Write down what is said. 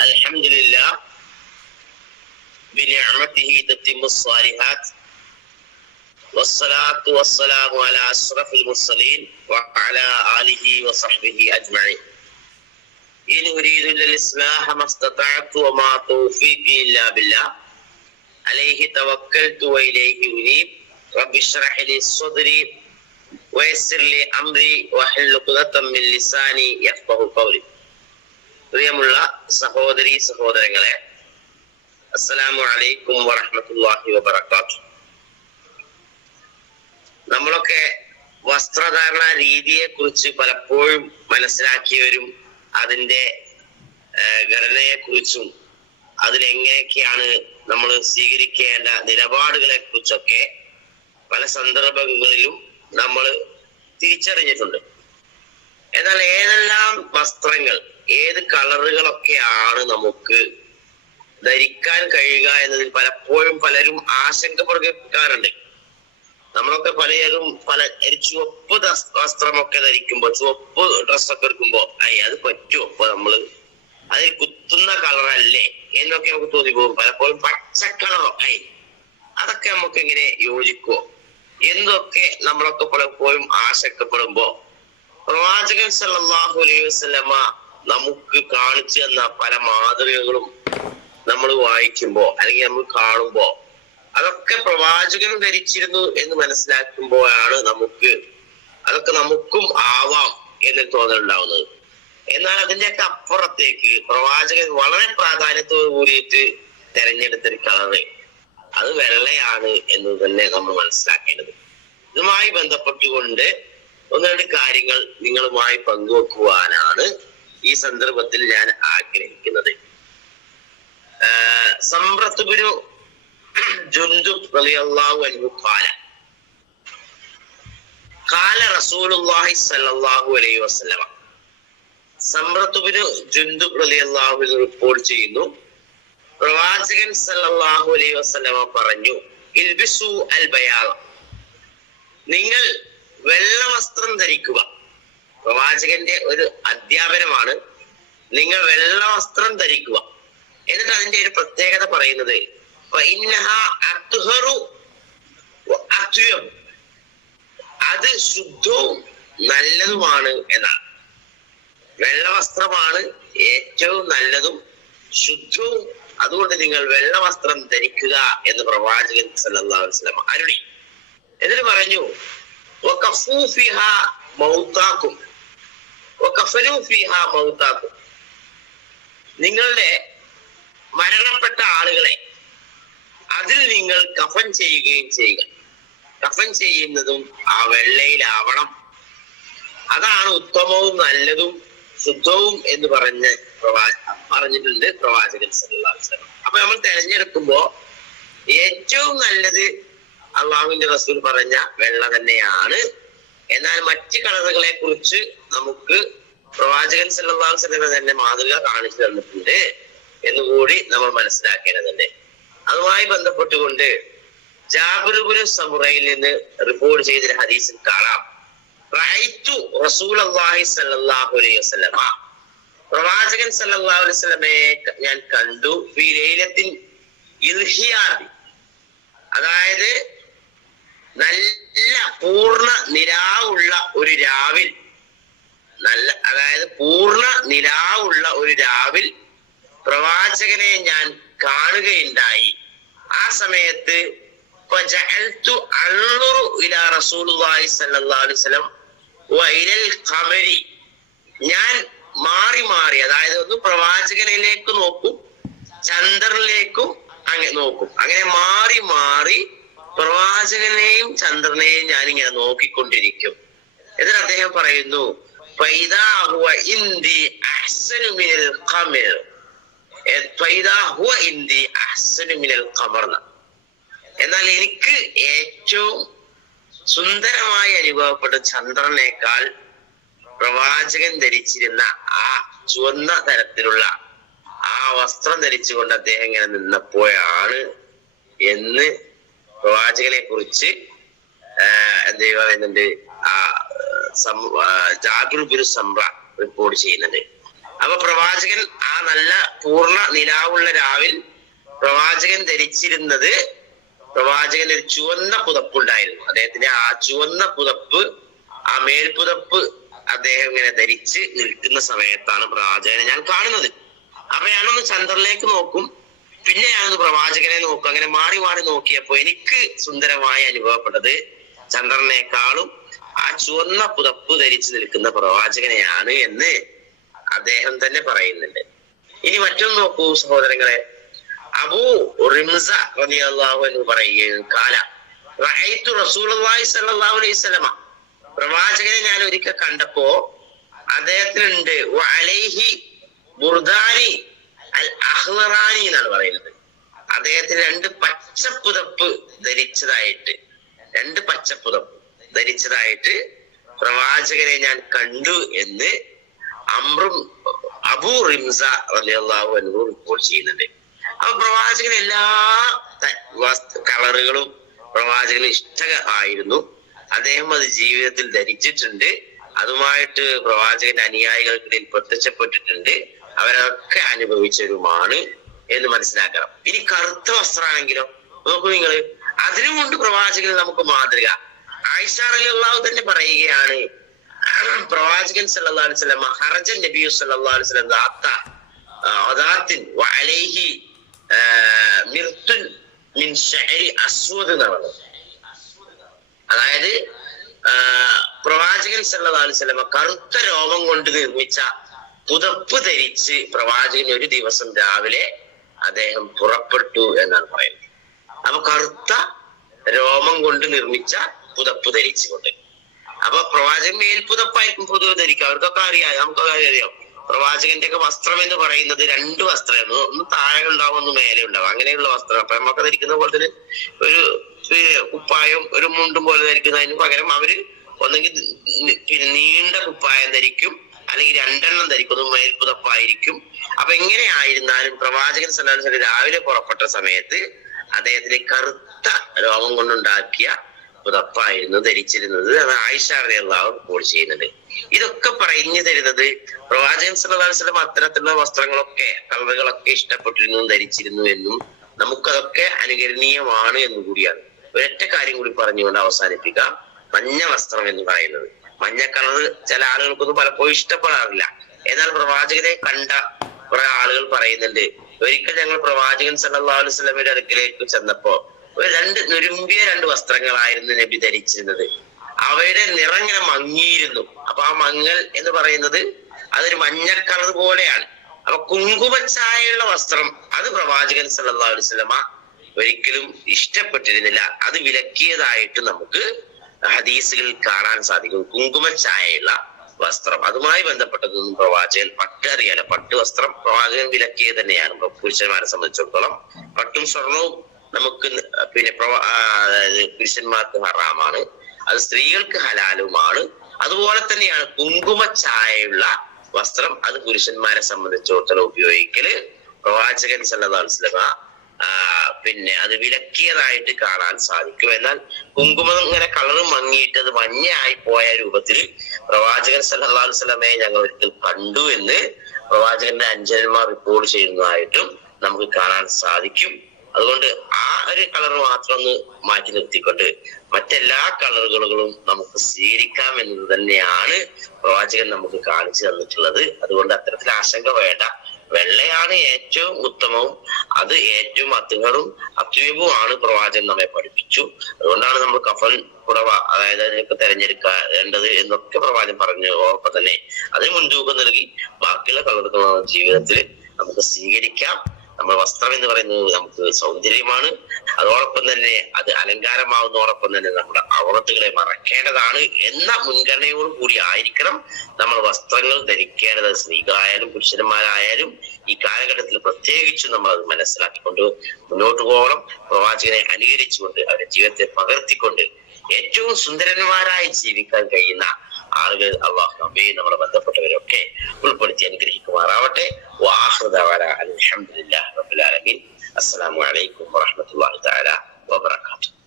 الحمد لله بنعمته تتم الصالحات والصلاة والسلام على أشرف المرسلين وعلى آله وصحبه أجمعين. إن أريد إلا الإصلاح ما استطعت وما توفيقي إلا بالله. عليه توكلت وإليه أنيب. رب اشرح لي صدري വയസ്സിലെ അമ്രി വഹല്ലുദത്തമ്മിൽ ലിസാനി യഫ്ബഹു കൗലി പ്രിയമുള്ള സഹോദരി സഹോദരങ്ങളെ അസ്സലാമു അലൈക്കും വറഹ്മത്തുള്ളാഹി വബറകാത്തു നമ്മളൊക്കെ വസ്ത്രധാരണ രീതിയെ കുറിച്ച് പലപ്പോഴും മനസ്സിലാക്കിയവരും അതിന്റെ ഘടനയെ കുറിച്ചും അതിലെങ്ങനെയൊക്കെയാണ് നമ്മൾ സ്വീകരിക്കേണ്ട നിലപാടുകളെ കുറിച്ചൊക്കെ പല സന്ദർഭങ്ങളിലും നമ്മൾ തിരിച്ചറിഞ്ഞിട്ടുണ്ട്. എന്നാൽ ഏതെല്ലാം വസ്ത്രങ്ങൾ ഏത് കളറുകളൊക്കെയാണ് നമുക്ക് ധരിക്കാൻ കഴിയുക എന്നതിൽ പലപ്പോഴും പലരും ആശങ്ക പ്രകടിപ്പിക്കാറുണ്ട്. നമ്മളൊക്കെ പലരും പല ചുവപ്പ് വസ്ത്രമൊക്കെ ധരിക്കുമ്പോ ചുവപ്പ് ഡ്രസ്സൊക്കെ എടുക്കുമ്പോ അയ്യ അത് പറ്റുമോ? അപ്പൊ നമ്മൾ അതിൽ കുത്തുന്ന കളറല്ലേ? എന്നൊക്കെ നമുക്ക് തോന്നിപ്പോകും. പലപ്പോഴും പച്ച കളറോ അയ് അതൊക്കെ നമുക്ക് എങ്ങനെ യോജിക്കുമോ എന്നൊക്കെ നമ്മളൊക്കെ പലപ്പോഴും ആശക്കപ്പെടുമ്പോ പ്രവാചകൻ സല്ലാഹു അലൈഹി വസല്ലമ നമുക്ക് കാണിച്ചു തന്ന പല മാതൃകകളും നമ്മൾ വായിക്കുമ്പോ അല്ലെങ്കിൽ നമ്മൾ കാണുമ്പോ അതൊക്കെ പ്രവാചകൻ ധരിച്ചിരുന്നു എന്ന് മനസ്സിലാക്കുമ്പോഴാണ് നമുക്ക് അതൊക്കെ നമുക്കും ആവാം എന്ന് തോന്നലുണ്ടാവുന്നത്. എന്നാൽ അതിന്റെയൊക്കെ അപ്പുറത്തേക്ക് പ്രവാചകൻ വളരെ പ്രാധാന്യത്തോട് കൂടിയിട്ട് തെരഞ്ഞെടുത്തൊരു അത് വെള്ളയാണ് എന്ന് തന്നെ നമ്മൾ മനസ്സിലാക്കേണ്ടത്. ഇതുമായി ബന്ധപ്പെട്ടുകൊണ്ട് ഒന്ന് രണ്ട് കാര്യങ്ങൾ നിങ്ങളുമായി പങ്കുവെക്കുവാനാണ് ഈ സന്ദർഭത്തിൽ ഞാൻ ആഗ്രഹിക്കുന്നത്. സമ്രത്തുബിനു ജുന്ദു റളിയല്ലാഹു അൻഹു ഖാല ഖാല റസൂലുള്ളാഹി സ്വല്ലല്ലാഹു അലൈഹി വസല്ലമ സമ്രത്തുബിനു ജുന്തു റളിയല്ലാഹു റിപ്പോർട്ട് ചെയ്യുന്നു. പ്രവാചകൻ സല്ലല്ലാഹു അലൈഹി വസല്ലമ പറഞ്ഞു ഇൽബിസു അൽ ബയാള നിങ്ങൾ വെള്ള വസ്ത്രം ധരിക്കുക. പ്രവാചകന്റെ ഒരു അധ്യാപനമാണ് നിങ്ങൾ വെള്ള വസ്ത്രം ധരിക്കുക. എന്നിട്ട് അതിന്റെ ഒരു പ്രത്യേകത പറയുന്നത് അത് ശുദ്ധവും നല്ലതുമാണ് എന്നാണ്. വെള്ള വസ്ത്രമാണ് ഏറ്റവും നല്ലതും ശുദ്ധവും അതുകൊണ്ട് നിങ്ങൾ വെള്ള വസ്ത്രം ധരിക്കുക എന്ന് പ്രവാചകൻ സല്ലല്ലാഹു അലൈഹി വസല്ലം എന്നിട്ട് പറഞ്ഞു നിങ്ങളുടെ മരണപ്പെട്ട ആളുകളെ അതിൽ നിങ്ങൾ കഫൻ ചെയ്യുകയും ചെയ്യുക. കഫൻ ചെയ്യുന്നതും ആ വെള്ളയിലാവണം. അതാണ് ഉത്തമവും നല്ലതും ശുദ്ധവും എന്ന് പറഞ്ഞ പ്രവാ പറഞ്ഞിട്ടുണ്ട് പ്രവാചകൻ വസല്ലം. അപ്പൊ നമ്മൾ തെരഞ്ഞെടുക്കുമ്പോ ഏറ്റവും നല്ലത് അള്ളാഹുവിന്റെ റസൂൽ പറഞ്ഞ വെള്ള തന്നെയാണ്. എന്നാൽ മറ്റ് കളറുകളെ കുറിച്ച് നമുക്ക് പ്രവാചകൻ വസല്ലം തന്നെ മാതൃക കാണിച്ചു തന്നിട്ടുണ്ട് എന്നുകൂടി നമ്മൾ മനസ്സിലാക്കേണ്ടതുണ്ട്. അതുമായി ബന്ധപ്പെട്ടുകൊണ്ട് ജാബിറുബുൽ സമുറയിൽ നിന്ന് റിപ്പോർട്ട് ചെയ്തൊരു ഹദീസിൽ കാണാം. റഅയ്തു റസൂലുള്ളാഹി സല്ലാഹു അലൈഹി വസ്ലമ പ്രവാചകൻ സല്ലല്ലാഹു അലൈഹി വസല്ലമയെ ഞാൻ കണ്ടു. ഫീ ലൈലത്തിൻ ഇൽഹിയാബി അതായത് നല്ല പൂർണ നിരാവുള്ള ഒരു രാവിൽ നല്ല അതായത് പൂർണ നിരാവുള്ള ഒരു രാവിൽ പ്രവാചകനെ ഞാൻ കാണുകയുണ്ടായി. ആ സമയത്ത് ഞാൻ മാറി മാറി അതായത് ഒന്ന് പ്രവാചകനിലേക്ക് നോക്കും ചന്ദ്രനിലേക്കും അങ്ങനെ നോക്കും. അങ്ങനെ മാറി മാറി പ്രവാചകനെയും ചന്ദ്രനെയും ഞാൻ ഇങ്ങനെ നോക്കിക്കൊണ്ടിരിക്കും. എന്നിട്ട് അദ്ദേഹം പറയുന്നു എന്നാൽ എനിക്ക് ഏറ്റവും സുന്ദരമായി അനുഭവപ്പെട്ട ചന്ദ്രനേക്കാൾ പ്രവാചകൻ ധരിച്ചിരുന്ന ആ ചുവന്ന തരത്തിലുള്ള ആ വസ്ത്രം ധരിച്ചുകൊണ്ട് അദ്ദേഹം ഇങ്ങനെ നിന്നപ്പോഴാണ് എന്ന് പ്രവാചകനെ കുറിച്ച് എന്ത് പറയുന്നുണ്ട് ആ സം- ആ, ജാബിർ റിപ്പോർട്ട് ചെയ്യുന്നുണ്ട്. അപ്പൊ പ്രവാചകൻ ആ നല്ല പൂർണ നിലാവുള്ള രാവിൽ പ്രവാചകൻ ധരിച്ചിരുന്നത് പ്രവാചകൻ ഒരു ചുവന്ന പുതപ്പുണ്ടായിരുന്നു. അദ്ദേഹത്തിന്റെ ആ ചുവന്ന പുതപ്പ് ആ മേൽപുതപ്പ് അദ്ദേഹം ഇങ്ങനെ ധരിച്ച് നിൽക്കുന്ന സമയത്താണ് പ്രവാചകനെ ഞാൻ കാണുന്നത്. അപ്പൊ ഞാനൊന്ന് ചന്ദ്രനിലേക്ക് നോക്കും. പിന്നെ ഞാനൊന്ന് പ്രവാചകനെ നോക്കും. അങ്ങനെ മാറി മാറി നോക്കിയപ്പോ എനിക്ക് സുന്ദരമായി അനുഭവപ്പെട്ടത് ചന്ദ്രനേക്കാളും ആ ചുവന്ന പുതപ്പ് ധരിച്ച് നിൽക്കുന്ന പ്രവാചകനെയാണ് എന്ന് അദ്ദേഹം തന്നെ പറയുന്നുണ്ട്. ഇനി മറ്റൊന്ന് നോക്കൂ സഹോദരങ്ങളെ. അബൂ റിംസ റളിയല്ലാഹു അൻഹു പറയുകയും കാല റഅയ്തു റസൂലുള്ളാഹി സ്വല്ലല്ലാഹു അലൈഹി വസല്ലമ. പ്രവാചകനെ ഞാൻ ഒരിക്കൽ കണ്ടപ്പോ അദ്ദേഹത്തിനുണ്ട് അലൈഹി ബുർദാനി അൽ അഹ്ലറാനി എന്നാണ് പറയുന്നത്. അദ്ദേഹത്തിന് രണ്ട് പച്ചപ്പുതപ്പ് ധരിച്ചതായിട്ട് രണ്ട് പച്ചപ്പുതപ്പ് ധരിച്ചതായിട്ട് പ്രവാചകനെ ഞാൻ കണ്ടു എന്ന് അമ്രും അബു റിംസ റളിയല്ലാഹു അൻഹു റിപ്പോർട്ട് ചെയ്യുന്നുണ്ട്. അപ്പൊ പ്രവാചകൻ എല്ലാ കളറുകളും പ്രവാചകന് ഇഷ്ടമായിരുന്നു അദ്ദേഹം അത് ജീവിതത്തിൽ ധരിച്ചിട്ടുണ്ട്. അതുമായിട്ട് പ്രവാചകന്റെ അനുയായികൾക്കിടയിൽ പ്രത്യക്ഷപ്പെട്ടിട്ടുണ്ട്. അവരൊക്കെ അനുഭവിച്ചവരുമാണ് എന്ന് മനസ്സിലാക്കണം. ഇനി കറുത്ത വസ്ത്രമാണെങ്കിലോ നോക്കൂ നിങ്ങൾ കൊണ്ട് പ്രവാചകൻ നമുക്ക് മാതൃക. ആയിഷ അള്ളാഹു തന്നെ പറയുകയാണ് പ്രവാചകൻ സല്ലല്ലാഹു അലൈഹി വസല്ലം ഹറജൻ നബി സല്ലല്ലാഹു അലൈഹി ദാത്ത വഅലൈഹി മിർത്തുൻ മിൻ ഷഹരി അസ്വദ് എന്നാണ്. അതായത് പ്രവാചകൻ സല്ലല്ലാഹു അലൈഹി കറുത്ത രോമം കൊണ്ട് നിർമ്മിച്ച പുതപ്പ് ധരിച്ച് പ്രവാചകൻ ഒരു ദിവസം രാവിലെ അദ്ദേഹം പുറപ്പെട്ടു എന്നാണ് പറയുന്നത്. അപ്പൊ കറുത്ത രോമം കൊണ്ട് നിർമ്മിച്ച പുതപ്പ് ധരിച്ചുകൊണ്ട്. അപ്പൊ പ്രവാചകൻ മേൽപുതപ്പായിരിക്കും പൊതുവെ ധരിക്കുക. അവർക്കൊക്കെ അറിയാം നമുക്കൊക്കെ അറിയാം. പ്രവാചകന്റെ ഒക്കെ വസ്ത്രം എന്ന് പറയുന്നത് രണ്ട് വസ്ത്രമാണ് ഒന്ന് താഴെ ഉണ്ടാവും ഒന്ന് മേലെ ഉണ്ടാവും. അങ്ങനെയുള്ള വസ്ത്രം. അപ്പൊ നമുക്ക് ധരിക്കുന്ന പോലെ തന്നെ ഒരു കുപ്പായം ഒരു മുണ്ടും പോലെ ധരിക്കുന്നതിന് പകരം അവർ ഒന്നെങ്കിൽ പിന്നെ നീണ്ട കുപ്പായം ധരിക്കും അല്ലെങ്കിൽ രണ്ടെണ്ണം ധരിക്കുന്നു ഒന്ന് മേൽപുതപ്പായിരിക്കും. അപ്പൊ എങ്ങനെ ആയിരുന്നാലും പ്രവാചകൻ വസല്ലം രാവിലെ പുറപ്പെട്ട സമയത്ത് അദ്ദേഹത്തിന് കറുത്ത രോമം കൊണ്ടുണ്ടാക്കിയ പുതപ്പായിരുന്നു ധരിച്ചിരുന്നത് അത് ആയിഷ റളിയല്ലാഹു റിപ്പോർട്ട് ചെയ്യുന്നത്. ഇതൊക്കെ പറഞ്ഞു തരുന്നത് പ്രവാചകൻ വസല്ലം അത്തരത്തിലുള്ള വസ്ത്രങ്ങളൊക്കെ കളറുകളൊക്കെ ഇഷ്ടപ്പെട്ടിരുന്നു ധരിച്ചിരുന്നു എന്നും നമുക്കതൊക്കെ അനുകരണീയമാണ് എന്നും കൂടിയാണ്. ഒരൊറ്റ കാര്യം കൂടി പറഞ്ഞുകൊണ്ട് അവസാനിപ്പിക്കാം. മഞ്ഞ വസ്ത്രം എന്ന് പറയുന്നത്. മഞ്ഞ കളർ ചില ആളുകൾക്കൊന്നും പലപ്പോഴും ഇഷ്ടപ്പെടാറില്ല. എന്നാൽ പ്രവാചകനെ കണ്ട കുറെ ആളുകൾ പറയുന്നുണ്ട്. ഒരിക്കൽ ഞങ്ങൾ പ്രവാചകൻ വസല്ലമയുടെ അടുക്കിലേക്ക് ചെന്നപ്പോ രണ്ട് നുരുമ്പിയ രണ്ട് വസ്ത്രങ്ങളായിരുന്നു നബി ധരിച്ചിരുന്നത്. അവയുടെ നിറങ്ങനെ മങ്ങിയിരുന്നു. അപ്പൊ ആ മങ്ങൽ എന്ന് പറയുന്നത് അതൊരു മഞ്ഞക്കളർ പോലെയാണ്. അപ്പൊ കുങ്കുമച്ചായുള്ള വസ്ത്രം അത് പ്രവാചകൻ സല്ലല്ലാഹു അലൈഹി വസല്ലമ ഒരിക്കലും ഇഷ്ടപ്പെട്ടിരുന്നില്ല. അത് വിലക്കിയതായിട്ട് നമുക്ക് ഹദീസുകളിൽ കാണാൻ സാധിക്കും. കുങ്കുമച്ചായുള്ള വസ്ത്രം. അതുമായി ബന്ധപ്പെട്ടതൊന്നും പ്രവാചകൻ പട്ട് പട്ട് വസ്ത്രം പ്രവാചകൻ വിലക്കിയത് തന്നെയാണ്. പുരുഷന്മാരെ സംബന്ധിച്ചിടത്തോളം പട്ടും സ്വർണവും നമുക്ക് പിന്നെ അതായത് പുരുഷന്മാർക്ക് ഹറാമാണ്. അത് സ്ത്രീകൾക്ക് ഹലാലുമാണ്. അതുപോലെ തന്നെയാണ് കുങ്കുമ ചായയുള്ള വസ്ത്രം അത് പുരുഷന്മാരെ സംബന്ധിച്ചിടത്തോളം ഉപയോഗിക്കൽ. പ്രവാചകൻ വസല്ലമ പിന്നെ അത് വിലക്കിയതായിട്ട് കാണാൻ സാധിക്കും. എന്നാൽ കുങ്കുമം ഇങ്ങനെ കളർ മങ്ങിയിട്ട് അത് മഞ്ഞയായി പോയ രൂപത്തിൽ പ്രവാചകൻ സല്ലല്ലാഹു അലൈഹി വസല്ലമയെ ഞങ്ങൾ ഒരിക്കൽ കണ്ടു എന്ന് പ്രവാചകന്റെ അഞ്ചന്മാർ റിപ്പോർട്ട് ചെയ്യുന്നതായിട്ടും നമുക്ക് കാണാൻ സാധിക്കും. അതുകൊണ്ട് ആ ഒരു കളർ മാത്രം ഒന്ന് മാറ്റി നിർത്തിക്കൊണ്ട് മറ്റെല്ലാ കളറുകളും നമുക്ക് സ്വീകരിക്കാം എന്നത് തന്നെയാണ് പ്രവാചകൻ നമുക്ക് കാണിച്ചു തന്നിട്ടുള്ളത്. അതുകൊണ്ട് അത്തരത്തിൽ ആശങ്ക വേണ്ട. വെള്ളയാണ് ഏറ്റവും ഉത്തമവും അത് ഏറ്റവും അത്തുകളും അത്യുപവുമാണ് പ്രവാചകൻ നമ്മെ പഠിപ്പിച്ചു. അതുകൊണ്ടാണ് നമ്മൾ കഫൽ കുറവ അതായത് അതിനൊക്കെ തെരഞ്ഞെടുക്കേണ്ടത് എന്നൊക്കെ പ്രവാചകൻ പറഞ്ഞു ഓർമ്മ തന്നെ അതിന് മുൻതൂക്കം നൽകി ബാക്കിയുള്ള കളറുകൾ ജീവിതത്തിൽ നമുക്ക് സ്വീകരിക്കാം. നമ്മൾ വസ്ത്രം എന്ന് പറയുന്നത് നമുക്ക് സൗന്ദര്യമാണ്. അതോടൊപ്പം തന്നെ അത് അലങ്കാരമാവുന്നതോടൊപ്പം തന്നെ നമ്മുടെ അവറത്തുകളെ മറക്കേണ്ടതാണ് എന്ന മുൻഗണനയോട് കൂടി ആയിരിക്കണം നമ്മൾ വസ്ത്രങ്ങൾ ധരിക്കേണ്ടത്. സ്ത്രീകളായാലും പുരുഷന്മാരായാലും ഈ കാലഘട്ടത്തിൽ പ്രത്യേകിച്ചും നമ്മൾ അത് മനസ്സിലാക്കിക്കൊണ്ട് മുന്നോട്ട് പോകണം. പ്രവാചകനെ അനുകരിച്ചുകൊണ്ട് അവരുടെ ജീവിതത്തെ പകർത്തിക്കൊണ്ട് ഏറ്റവും സുന്ദരന്മാരായി ജീവിക്കാൻ കഴിയുന്ന ആളുകൾ അള്ളാഹു നമ്മെ നമ്മളെ ബന്ധപ്പെട്ടവരൊക്കെ ഉൾപ്പെടുത്തി അനുഗ്രഹിക്കുമാറാവട്ടെ. അസ്സാം അലഹമുല്ലാ റബുലാലമീൻ അസ്സലാമു അലൈക്കും വറഹമത്തല്ലാഹി തആല വബറകാതുഹു.